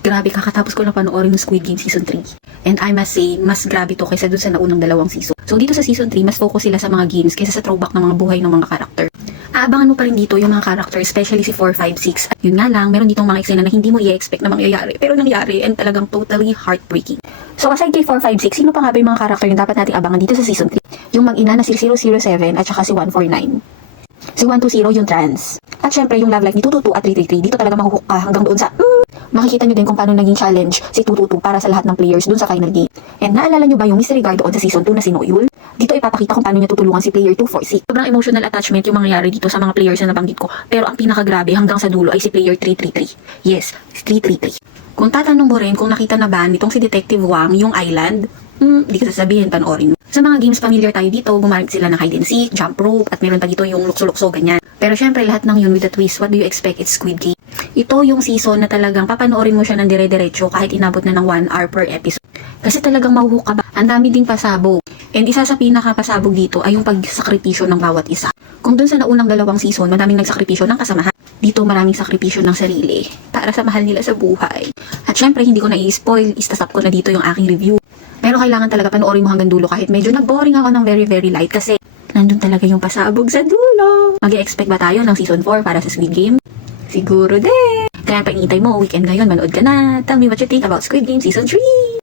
Grabe, kakatapos ko lang panoorin ng Squid Game Season 3. And I must say, mas grabe to kaysa dun sa naunang dalawang season. So dito sa Season 3, mas focus sila sa mga games kaysa sa throwback ng mga buhay ng mga karakter. Aabangan mo pa rin dito yung mga karakter, especially si 4, 5, 6. At yun nga lang, meron ditong mga eksena na hindi mo i-expect na mangyayari. Pero nangyari and talagang totally heartbreaking. So aside kay 4, 5, 6, sino pa nga ba yung mga karakter yung dapat nating abangan dito sa Season 3? Yung mag-ina na si 007 at saka si 149. Si 120 yung trans. At syempre yung love life ni 222 at 333. Dito talaga mahuhook ka hanggang doon sa makikita nyo din kung paano naging challenge si 222 para sa lahat ng players dun sa final game. And naalala nyo ba yung mystery guard doon sa season 2 na si Noyul? Dito ipapakita kung paano niya tutulungan si player 246. Sobrang emotional attachment yung mangyayari dito sa mga players na nabanggit ko. Pero ang pinakagrabe hanggang sa dulo ay si player 333. Yes, 333. Kung tatanong mo rin kung nakita na ba nitong si Detective Wang yung island, di ko sasabihin, panoorin mo. Sa mga games familiar tayo dito, gumamit sila ng hide and seek, jump rope, at meron pa dito yung lukso-lukso, ganyan. Pero syempre lahat ng yun with a twist. What do you expect? It's Squid Game. Ito yung season na talagang papanoorin mo siya ng dire-diretso kahit inabot na ng 1 hour per episode. Kasi talagang mahuhook ka ba? Ang dami ding pasabog. And isa sa pinakapasabog dito ay yung pagsakripisyo ng bawat isa. Kung dun sa naunang dalawang season, madaming nagsakripisyo ng kasamahan. Dito maraming sakripisyo ng sarili para sa mahal nila sa buhay. At syempre hindi ko na i-spoil, istasap ko na dito yung aking review. Pero kailangan talaga panoorin mo hanggang dulo kahit medyo nag-boring ako ng very very light kasi nandun talaga yung pasabog sa dulo. Mag-i-expect ba tayo ng season 4 para sa Squid Game? Siguro din. Kaya pag-iintay mo, weekend ngayon, manood ka na. Tell me what you think about Squid Game Season 3!